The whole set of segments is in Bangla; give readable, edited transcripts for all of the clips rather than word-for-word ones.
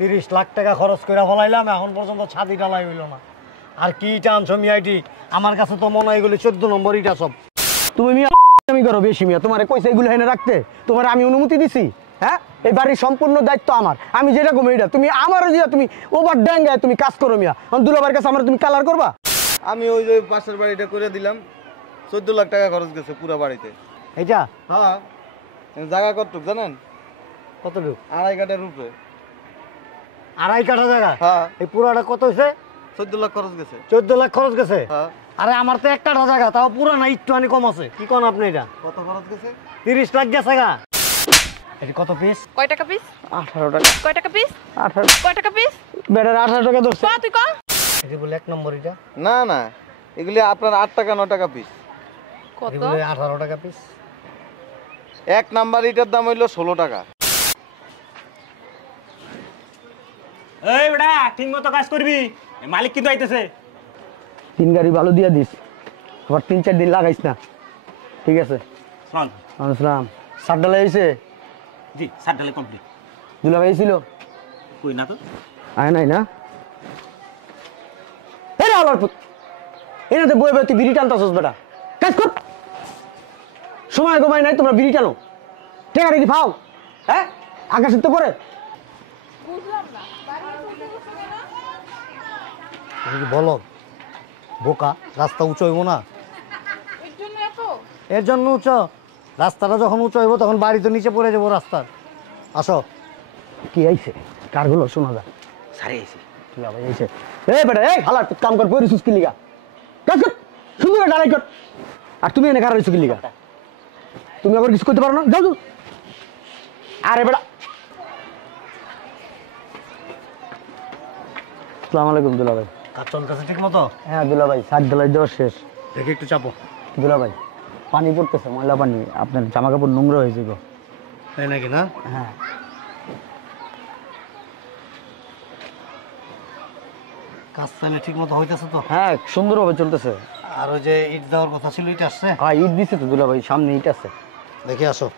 30 লাখ টাকা খরচ করে ফলাইলাম, এখন পর্যন্ত ছাদি ঢালাই হইল না। আর কি টানছো মিয়াইটি? আমার কাছে তো মনে হয় এগুলি 14 নম্বর ইটা সব। তুমি মিয়া আমি করো বেশি মিয়া, তোমার কইছে এগুলো এনে রাখতে, তোমার আমি অনুমতি দিছি? হ্যাঁ, এই বাড়ির সম্পূর্ণ দায়িত্ব আমার, আমি যেটা কমি এটা তুমি আমারও দিয়া তুমি ওভার ড্যাঙ্গায় তুমি কাজ করো মিয়া। দুলাভাইয়ের কাছে আমার তুমি কালার করবা? আমি ওই যে পাশের বাড়িটা করে দিলাম, 14 লাখ টাকা খরচ গেছে পুরো বাড়িতে। এইটা হ্যাঁ, জায়গা কতটুক জানেন? কতটুক? 2.5 কাঠার উপরে। 2.5 কাঠা জায়গা? হ্যাঁ। এই পুরাটা কত হয়েছে? 14 লাখ খরচ গেছে। 14 লাখ খরচ গেছে? হ্যাঁ। আরে আমার তো 1 কাঠা জায়গা, তাও পুরা না, একটুখানি কম আছে। কি কোন আপনি? এটা কত খরচ গেছে? 30 লাখ গেছে গা। এটা কত পিস? কয় টাকা পিস? 18 টাকা। কয় টাকা পিস? 18। কয় টাকা পিস? বেটার 18 টাকা ধরছে। তুই ক এটা বলে 1 নম্বর ইটা। না না, এগুলি আপনার 8 টাকা 9 টাকা পিস। কত? এটা বলে 18 টাকা পিস। 1 নাম্বার ইটার দাম হইলো 16 টাকা। এই বেটা ঠিক মতো কাজ করবি, মালিক কিন্তু আইতেছে। 3 গাড়ি বালু দিয়া দিস, আবার 3-4 দিন লাগাইস না, ঠিক আছে? শোন, আসসালাম। সাত ডালা হয়েছে? জি সাত ঢালাই কমপ্লিট। দুলাভাই ছিল? কই না তো। আয় নাই না? এরা আলার পুত, এনাতে বই বই তুই বিড়ি টানতাছস বেটা, কাজ কর। সময় কমাই নাই, তোমরা বিড়ি টানো, টেকাটা কি ফাও? হ্যাঁ, আকাশের তো পরে। তুমি কি বলো বোকা? রাস্তা উঁচু হইব না? এর জন্য উঁচু। রাস্তাটা যখন উঁচু হইব তখন বাড়ি তো নিচে পড়ে যাবো রাস্তার। আসো। কি আইছে? কারগুলো শোনা যায়। সারে আইছে। দুলাভাই আইছে। এই বেটা, এই হালার পুত, কাম কর, বই সুস্কি লিগা কাজ কর, সুন্দর ডালাই কর। আর তুমি এনে কার হইছো কি লিগা? তুমি আবার কিছু করতে পারো না? যাও যাও। আরে বেটা, আসসালামু আলাইকুম দুলাভাই। কাজ চলতেছে ঠিক মতো? হ্যাঁ দুলাভাই, সাত ঢালাই দেওয়া শেষ। দেখি একটু চাপো। দুলাভাই পানি পড়তেছে, ময়লা পানি, আপনার জামা কাপড় নোংরা হয়েছে গো। তাই নাকি? না হ্যাঁ। কাজ তাহলে ঠিক মতো হইতেছে তো? হ্যাঁ, সুন্দরভাবে চলতেছে। আর ওই যে ইট দেওয়ার কথা ছিল, ইট আসছে? হ্যাঁ, ইট দিছে তো দুলাভাই, সামনে ইট আছে। দেখি আসো।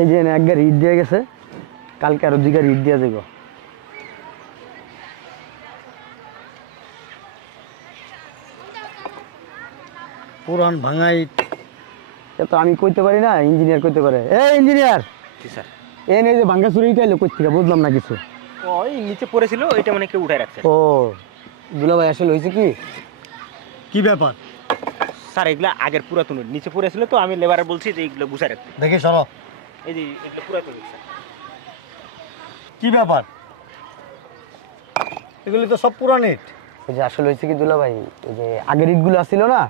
এই যে এক গাড়ি ইট দিয়ে গেছে, কালকে আরো 2 গাড়ি ইট দিয়ে যাবো। পুরান ভাঙা ইট। তো আমি কইতে পারি না, ইঞ্জিনিয়ার কইতে পারে। এই ইঞ্জিনিয়ার, জি স্যার। এই যে ভাঙ্গা চুরি ইট আইলো কই থেকে, বুঝলাম না কিছু। ওই নিচে পড়েছিল, ওইটা মানে কেউ উঠাই রাখছে। ও দুলাভাই, আসলে হয়েছে কি? কি ব্যাপার? স্যার এগুলা আগের পুরাতন, নিচে পড়েছিল তো আমি লেবারে বলছি যে এগুলো গুছাই রাখতে। দেখি সরো। এই যে এগুলো পুরাতন স্যার। কি ব্যাপার? এগুলি তো সব পুরান ইট। ওই যে আসলে হয়েছে কি দুলাভাই, ওই যে আগের ইটগুলো আসছিল না,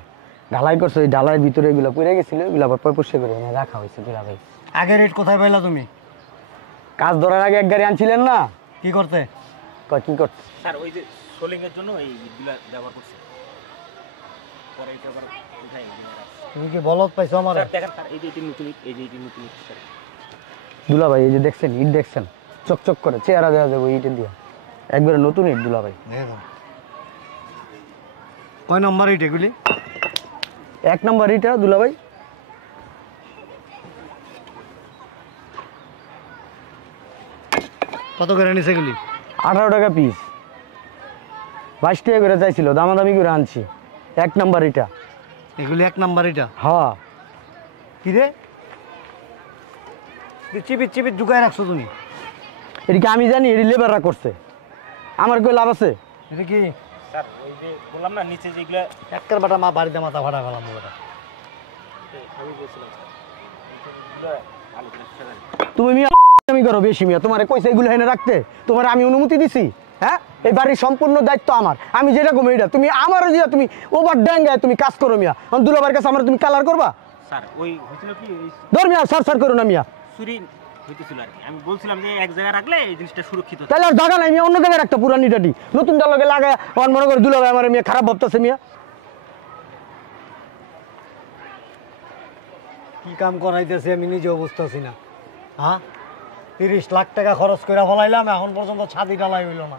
ঢালাই করছে, ওই ঢালাইয়ের ভিতরে এগুলো পড়ে গেছিল, এগুলো আবার পরিষ্কার করে এনে রাখা হয়েছে দুলাভাই। আগের ইট কোথায় পাইলা তুমি? কাজ ধরার আগে এক গাড়ি আনছিলেন না? কি করতে? কয় কি করছে? স্যার ওই যে সোলিং এর জন্য এই ইটগুলা ব্যবহার করছে। পরে এটা আবার উঠাই রাখছে। তুমি কি বলত পাইছো আমার? স্যার দেখেন স্যার, এই যে এটি নতুন ইট, এই যে এটি নতুন ইট স্যার। দুলাভাই এই যে দেখছেন ইট, দেখছেন চকচক করে চেহারা দেওয়া যাবে ইটের দিয়ে, একবারে নতুন ইট দুলাভাই। কয় নম্বর ইট এগুলি? 1 নম্বর ইটা দুলাভাই। কত করে নিছে এগুলি? 18 টাকা পিস, 22 টাকা করে চাইছিল, দামাদামি করে আনছি। 1 নম্বর ইটা এগুলি 1 নম্বর ইটা? হ্যাঁ। কি রে, চিপিট চিপিট ঢুকায় রাখছো তুমি? এদিকে আমি জানি, এটি লেবাররা করছে, আমার কই লাভ আছে? এটা কি? স্যার ওই যে বললাম না নিচে যেগুলা একের বাটা মা বাড়িতে মাথা ফাটা ফেলাম ওটা। আমি বলছিলাম স্যার এগুলো ভালো করে সাজান। তুমি মিয়া আমি করো বেশি মিয়া, তোমারে কইছে এগুলো এনে রাখতে, তোমার আমি অনুমতি দিছি? হ্যাঁ, এই বাড়ির সম্পূর্ণ দায়িত্ব আমার, আমি যেটা কমি এটা তুমি আমারও দিয়া তুমি ওভার ড্যাঙ্গায় তুমি কাজ করো মিয়া। দুলাভাইয়ের কাছে আমার তুমি কালার করবা? স্যার ওই হয়েছিল কি ধর মিয়া, সার করো না মিয়া। চুরি হইতেছিল আর কি, আমি বলছিলাম যে এক জায়গায় রাখলে এই জিনিসটা সুরক্ষিত। তাহলে আর জায়গা নাই মিয়া, অন্য জায়গায় রাখতে পুরান ইটাটি, নতুন ডালকে লাগায় আমার মনে করে দুলাভাই আমার মিয়া খারাপ ভাবতেছে মিয়া। কি কাম করাইতেছে আমি নিজেও বুঝতেছি না। হ্যাঁ, 30 লাখ টাকা খরচ করে ফলাইলাম, এখন পর্যন্ত ছাদি ঢালাই হইল না।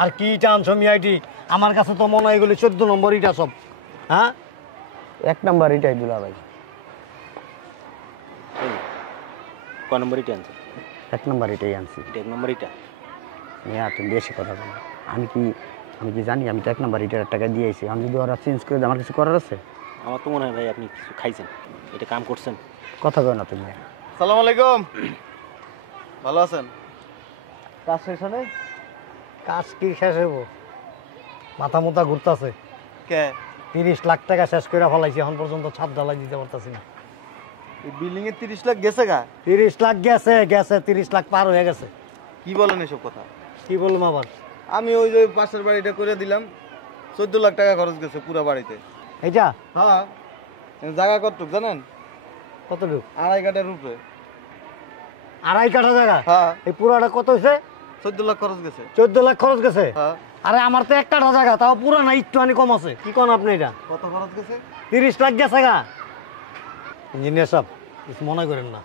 আর কি টানছো মিয়াইটি? আমার কাছে তো মনে হয় এগুলি 14 নম্বর ইটা সব। হ্যাঁ, এক নাম্বার এটাই দুলা ভাই, ক নম্বর ইটা আনছে? এক নাম্বার এটাই আনছি। এটা 1 নম্বর ইটা? মিয়া তুমি বেশি কথা বলো। আমি কি জানি? আমি তো এক নাম্বার এটার টাকা দিয়েছি। আমি যদি ওরা চেঞ্জ করে দিই, আমার কিছু করার আছে? আমার তো মনে হয় ভাই আপনি কিছু খাইছেন, এটা কাম করছেন। কথা কয় না তুমি। সালাম আলাইকুম, ভালো আছেন? কাজ শেষ হয় নাই? কাজ কি শেষ হইব? মাথা মোতা ঘুরতেছে। কে 30 লাখ টাকা শেষ করে ফেলাইছি, এখন পর্যন্ত ছাদ ঢালাই দিতে পারতাছি না। এই বিল্ডিং এ 30 লাখ গেছে গা? 30 লাখ গেছে, 30 লাখ পার হয়ে গেছে। কি বলেন এসব কথা? কি বললাম আবার? আমি ওই যে পাশের বাড়িটা করে দিলাম, 14 লাখ টাকা খরচ গেছে পুরো বাড়িতে। এইটা হ্যাঁ, জায়গা কতটুক জানেন? কতটুকু? 2.5 কাঠার উপরে। 2.5 কাঠা জায়গা? হ্যাঁ, এই পুরাটা কত হয়েছে? 14 লাখ খরচ গেছে। 14 লাখ খরচ গেছে? হ্যাঁ, আরে আমার তো 1 কাঠা জায়গা, তাও পুরা না, একটুখানি কম আছে। কি কোন আপনি? এটা কত খরচ গেছে? 30 লাখ গেছে গা। ইঞ্জিনিয়ার সাহেব কিছু মনে করেন না।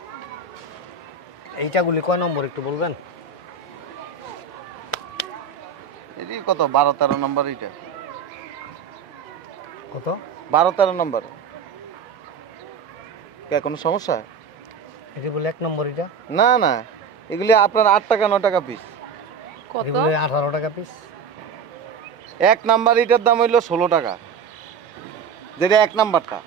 এইটাগুলি কয় নম্বর একটু বলবেন? এটি কত 12-13 নম্বর। এটা কত? 12-13 নম্বর। কে কোনো সমস্যা? এটি বলে 1 নম্বর। এটা না না, এগুলি আপনার 8 টাকা 9 টাকা পিস। এটি বলে 18 টাকা পিস। 1 নাম্বার ইটার দাম হইলো 16 টাকা, যেটা 1 নাম্বারটা।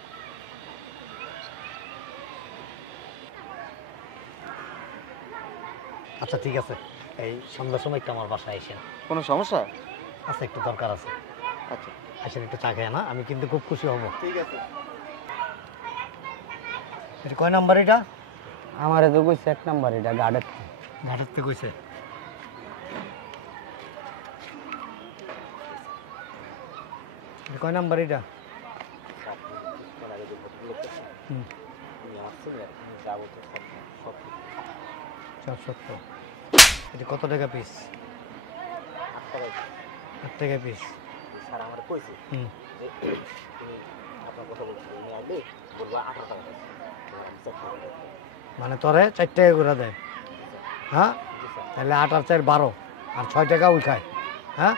আচ্ছা ঠিক আছে, এই সন্ধ্যার সময় একটু আমার বাসায় আসেন। কোনো সমস্যা? আচ্ছা একটু দরকার আছে। আচ্ছা আসেন, একটু চা খেয়ে না, আমি কিন্তু খুব খুশি হব। ঠিক আছে। এটা কয় নাম্বার? এটা আমারে তো কইছে এক নাম্বার এটা গাড়ের। ঘাটের থেকে কইছে। এটা কয় নাম্বার? এটা হুম, সব সত্য। এটা কত টাকা পিস? 8 টাকা পিস। স্যার আমার কইছে হুম, যে তুমি আপনার কথা বলছি, উনি আসলে বলবো 18 টাকা দিয়েছে। মানে তোরে 4 টাকা করে দেয়? হ্যাঁ, তাহলে 8 আর 4 12, আর 6 টাকা উঠায়। হ্যাঁ,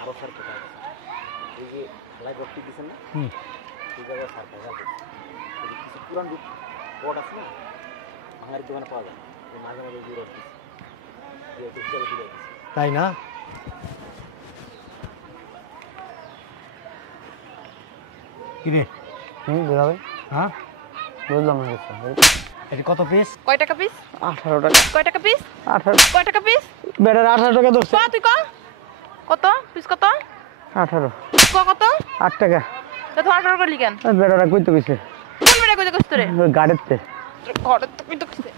আরও স্যার কোথায় গেছে? এই যে লাইভ অপটি দিচ্ছেন না, হুম, এই জায়গায় স্যার টাকা দিচ্ছে। কিছু পুরান বোর্ড আছে না, ভাঙার দোকানে পাওয়া যায়, ওই মাঝে মাঝে দিয়ে রাখছি, দিয়ে চলে দিয়ে রাখছি। তাই না? কিরে? দুলা ভাই হ্যাঁ, বুঝলাম না কিছু। এটা কত পিস? কয় টাকা পিস? 18 টাকা। কয় টাকা পিস? 18 কয় টাকা পিস? বেটার 18 টাকা ধরছে। ক তুই ক কত পিস? কত 18 কত? 8 টাকা। তো তো 18 করে লিখেন। বেটারা কইতে কইছে কোন বেড়ে কইতে কইছ তোরে? গাড়িতে। ঘরে তো কইতে কইছে।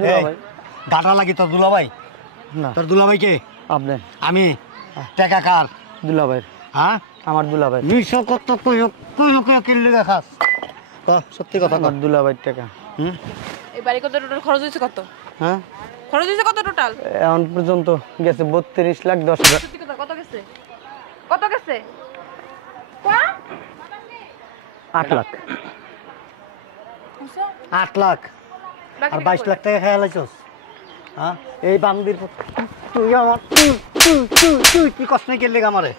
দুলা ভাই গাটা লাগি তোর দুলাভাই? না, তোর দুলাভাই কে? আপনি আমি। টাকা কার? দুলা ভাই, হ্যাঁ, আমার দুলা ভাই। মিশো কত কইলো কিনলে দেখাস? সত্যি কথা আমার কর। দুলা ভাই টাকা। হুম, এই বাড়ি কত টোটাল খরচ হইছে? কত হ্যাঁ, খরচ হইছে? কত টোটাল? এখন পর্যন্ত গেছে 32 লাখ 10 হাজার। সত্যি কথা, কত গেছে? কত গেছে? ক 8 লাখ। 8 লাখ আর 22 লাখ টাকা খেয়াল আছিস? হ্যাঁ, এই বান্দির তুই আমার তুই কি কষ্ট নেই কিনলে আমারে?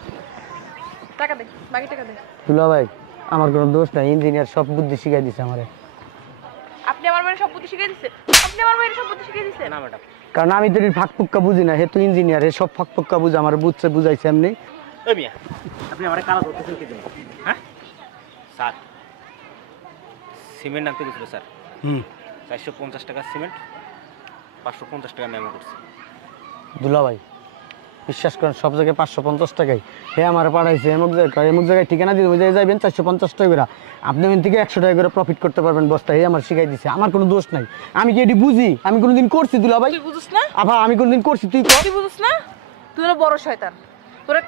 টাকা দে, বাকি টাকা দে। দুলা ভাই আমার কোনো দোষ নাই, ইঞ্জিনিয়ার সব বুদ্ধি শিখাই দিছে আমারে। আপনি আমার বাড়ি সব বুদ্ধি শিখিয়ে দিছেন? আপনি আমার বাড়ি সব বুদ্ধি শিখিয়ে দিছেন? না ম্যাডাম, কারণ আমি তো ফাঁক ফুক্কা বুঝি না, হে তো ইঞ্জিনিয়ার, হে সব ফাঁক ফুক্কা বুঝে আমার বুঝাইছে এমনি। ওই মিয়া আপনি আমার কালা ধরতেছেন কি জন্য? হ্যাঁ স্যার, সিমেন্ট আনতে গেছিল স্যার, হুম, 450 টাকা সিমেন্ট, 550 টাকা মেমো করছে। দুলা ভাই বিশ্বাস করেন সব জায়গায় 550 টাকাই হে আমার পাঠাইছে। এমুক জায়গায় ঠিকানা দিয়ে ওই জায়গায় যাবেন 450 টাকা করে, আপনি ওই থেকে 100 টাকা করে প্রফিট করতে পারবেন বস্তা। হে আমার শিখাই দিছে, আমার কোনো দোষ নাই। আমি কি এটি বুঝি? আমি কোনোদিন করছি দুলা ভাই? তুই বুঝছ না? আবার আমি কোনোদিন করছি? তুই কর। তুই বুঝছ না? তুই হলো বড় শয়তান। তোরে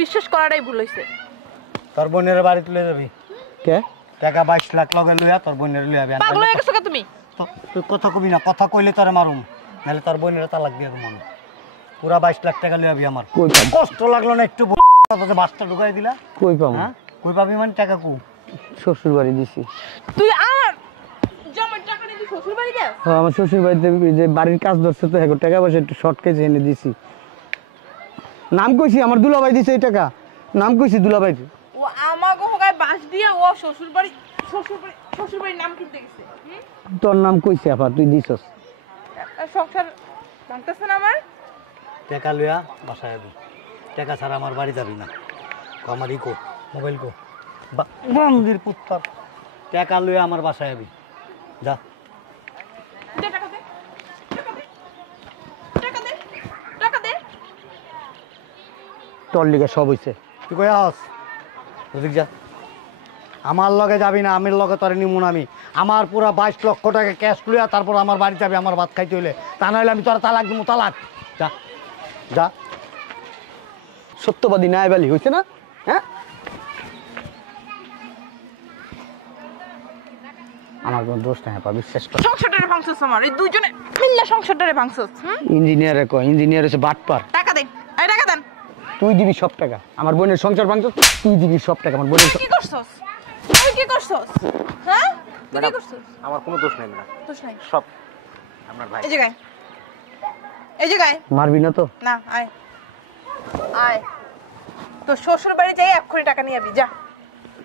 বিশ্বাস করাটাই ভুল হইছে। তোর বোনের বাড়ি তুলে যাবি কে? টাকা 22 লাখ লগে লইয়া তোর বোনের লইয়া যাবি। পাগল হয়ে গেছো কে তুমি? তুই কথা কবি না, কথা কইলে তোরে মারুম, নাহলে তোর বোনের তালাক দিয়ে দেবো। পুরা 22 লাখ টাকা লইয়া যাবি আমার। কই পাম? কষ্ট লাগলো না একটু? বাসটা ঢুকাই দিলা। কই পাম? হ্যাঁ, কই পাবি মানে? টাকা কু শ্বশুর বাড়ি দিছি। তুই আমার জমার টাকা নিয়ে তুই শ্বশুর বাড়ি যাস? হ্যাঁ, আমার শ্বশুর বাড়িতে যে বাড়ির কাজ ধরছে তো এখন টাকা পয়সা একটু শর্ট কেজে এনে দিছি। নাম কইছি আমার দুলা ভাই দিছে এই টাকা, নাম কইছি দুলা ভাই। ও আমাগো হোক বাস দিয়ে ও শ্বশুরবাড়ির নাম কিনতে গেছে। তোর নাম কইছে আপা, তুই দিছস। সংসার ভাঙতেছে না আমার। টাকা লইয়া বাসায় যাবি, টাকা ছাড়া আমার বাড়ি যাবি না। আমার ইকো মোবাইল কো বান্দির পুত্তর, টাকা লইয়া আমার বাসায় যাবি, যা। দে টাকা দে, টাকা দে, টাকা দে। তোর লিগে সব হইছে। তুই কই আস, ওদিক যা। আমার লগে যাবি না, আমির লগে তোর নিমুন আমি। আমার পুরা 22 লক্ষ টাকা ক্যাশ লইয়া তারপর আমার বাড়ি যাবি, আমার ভাত খাইতে হইলে। তা নাহলে আমি তোর তালাক দিব, তালাক। যা যা। সত্যবাদী নাই বালি হইছে না? হ্যাঁ, আমার কোনো দোষ নাই আপা, বিশ্বাস কর। সংসারটারে ভাঙছস আমার, এই দুইজনে মিল্লা সংসারটারে ভাঙছস। ইঞ্জিনিয়ারে কয়, ইঞ্জিনিয়ার হচ্ছে বাটপার। টাকা দে, এই টাকা দেন। তুই দিবি সব টাকা, আমার বোনের সংসার ভাঙছস, তুই দিবি সব টাকা আমার বোনের। কি করছস? তুই কি করছস? হ্যাঁ, তুই কি করছস? আমার কোনো দোষ নাই ম্যাডাম, দোষ নাই। সব আপনার ভাই। এই জায়গায়, এই জায়গায়। মারবি না তো? না, আয় আয়। তো শ্বশুর বাড়ি যাই এক্ষুনি টাকা নিয়ে যাবি, যা।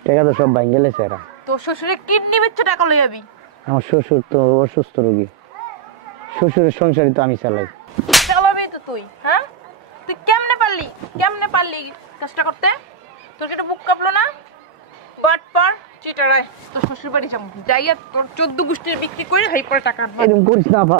টাকা তো সব ভাঙে গেছে এরা। তোর শ্বশুরের কিডনি বেচে টাকা লই যাবি। আমার শ্বশুর তো অসুস্থ রোগী, শ্বশুরের সংসারই তো আমি চালাই। চালাবি তো তুই, হ্যাঁ? তুই কেমনে পারলি কাজটা করতে? তোর কি এটা বুক কাঁপলো না? বাট পার চিটারাই, তোর শ্বশুর বাড়ি যাবো, যাইয়া তোর 14 গোষ্ঠীর বিক্রি করে হাই পরে টাকা আনবো। এরকম করিস না আপা।